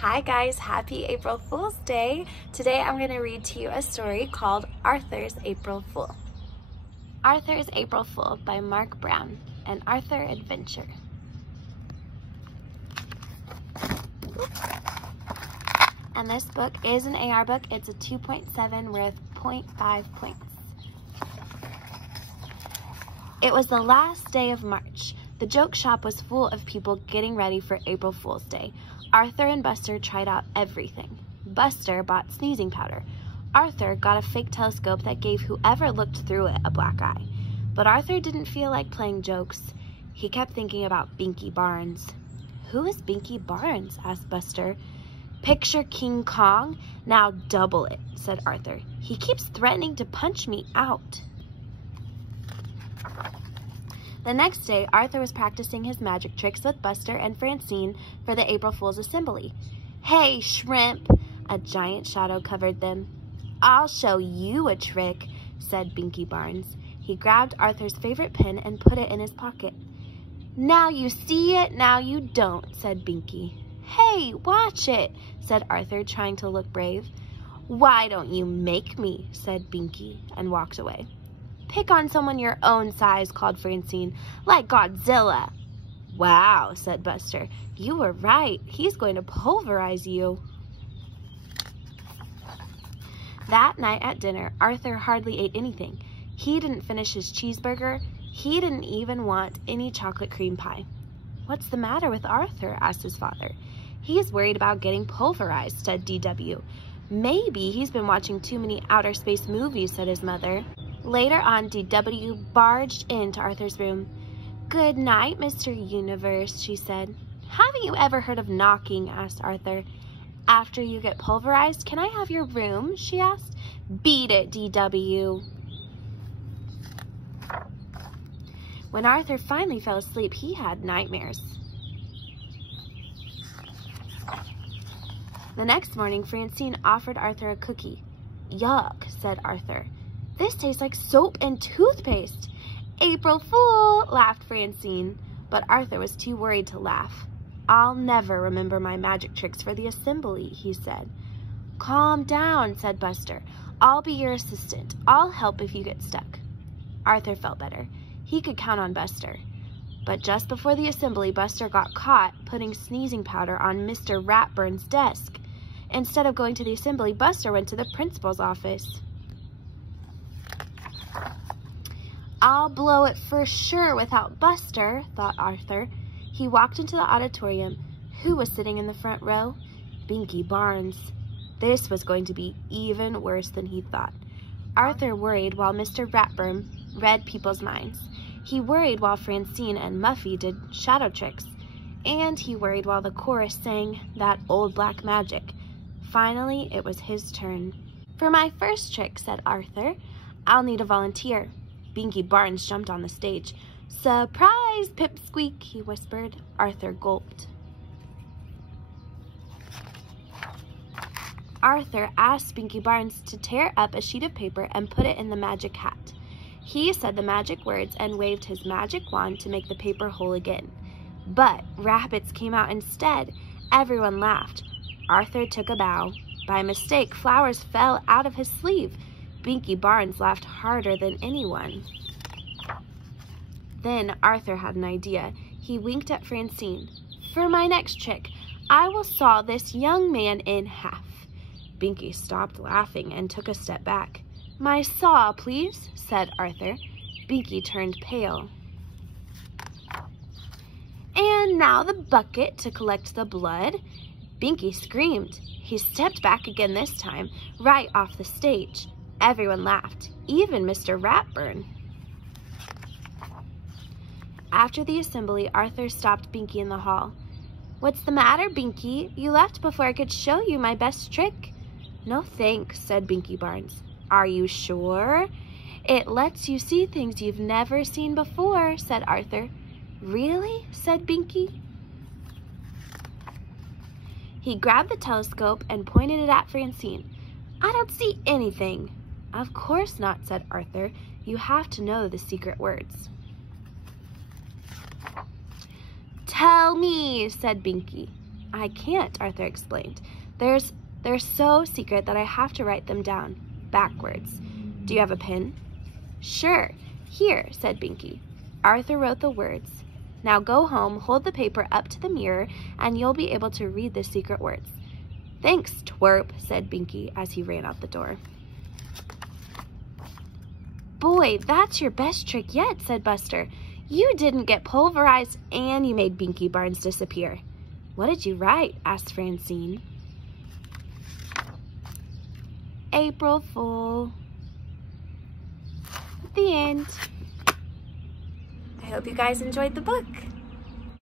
Hi guys, happy April Fool's Day. Today I'm going to read to you a story called Arthur's April Fool. Arthur's April Fool by Marc Brown, an Arthur adventure. And this book is an AR book. It's a 2.7 worth 0.5 points. It was the last day of March. The joke shop was full of people getting ready for April Fool's Day. Arthur and Buster tried out everything. Buster bought sneezing powder. Arthur got a fake telescope that gave whoever looked through it a black eye. But Arthur didn't feel like playing jokes. He kept thinking about Binky Barnes. "Who is Binky Barnes?" asked Buster. "Picture King Kong? Now double it," said Arthur. "He keeps threatening to punch me out." The next day, Arthur was practicing his magic tricks with Buster and Francine for the April Fool's assembly. "Hey, shrimp!" A giant shadow covered them. "I'll show you a trick," said Binky Barnes. He grabbed Arthur's favorite pen and put it in his pocket. "Now you see it, now you don't," said Binky. "Hey, watch it," said Arthur, trying to look brave. "Why don't you make me?" said Binky, and walked away. "Pick on someone your own size," called Francine, "like Godzilla." "Wow," said Buster. "You were right. He's going to pulverize you." That night at dinner, Arthur hardly ate anything. He didn't finish his cheeseburger. He didn't even want any chocolate cream pie. "What's the matter with Arthur?" asked his father. "He's worried about getting pulverized," said DW. "Maybe he's been watching too many outer space movies," said his mother. Later on, DW barged into Arthur's room. "Good night, Mr. Universe," she said. "Haven't you ever heard of knocking?" asked Arthur. "After you get pulverized, can I have your room?" she asked. "Beat it, DW." When Arthur finally fell asleep, he had nightmares. The next morning, Francine offered Arthur a cookie. "Yuck," said Arthur. "This tastes like soap and toothpaste." "April Fool," laughed Francine, but Arthur was too worried to laugh. "I'll never remember my magic tricks for the assembly," he said. "Calm down," said Buster. "I'll be your assistant. I'll help if you get stuck." Arthur felt better. He could count on Buster. But just before the assembly, Buster got caught putting sneezing powder on Mr. Ratburn's desk. Instead of going to the assembly, Buster went to the principal's office. "I'll blow it for sure without Buster," thought Arthur. He walked into the auditorium. Who was sitting in the front row? Binky Barnes. This was going to be even worse than he thought. Arthur worried while Mr. Ratburn read people's minds. He worried while Francine and Muffy did shadow tricks. And he worried while the chorus sang that old black magic. Finally, it was his turn. "For my first trick," said Arthur, "I'll need a volunteer." Binky Barnes jumped on the stage. "Surprise, Pipsqueak," he whispered. Arthur gulped. Arthur asked Binky Barnes to tear up a sheet of paper and put it in the magic hat. He said the magic words and waved his magic wand to make the paper whole again. But rabbits came out instead. Everyone laughed. Arthur took a bow. By mistake, flowers fell out of his sleeve. Binky Barnes laughed harder than anyone. Then Arthur had an idea. He winked at Francine. "For my next trick, I will saw this young man in half." Binky stopped laughing and took a step back. "My saw, please," said Arthur. Binky turned pale. "And now the bucket to collect the blood." Binky screamed. He stepped back again this time, right off the stage. Everyone laughed, even Mr. Ratburn. After the assembly, Arthur stopped Binky in the hall. "What's the matter, Binky? You left before I could show you my best trick." "No thanks," said Binky Barnes. "Are you sure?" "It lets you see things you've never seen before," said Arthur. "Really?" said Binky. He grabbed the telescope and pointed it at Francine. "I don't see anything." "Of course not," said Arthur. "You have to know the secret words." "Tell me," said Binky. I can't, Arthur explained. They're so secret that I have to write them down, backwards. Do you have a pen? Sure. Here, said Binky. Arthur wrote the words. Now go home, hold the paper up to the mirror, and you'll be able to read the secret words. Thanks, twerp, said Binky as he ran out the door. Boy, that's your best trick yet, said Buster. You didn't get pulverized and you made Binky Barnes disappear. What did you write? Asked Francine. April Fool. The end. I hope you guys enjoyed the book.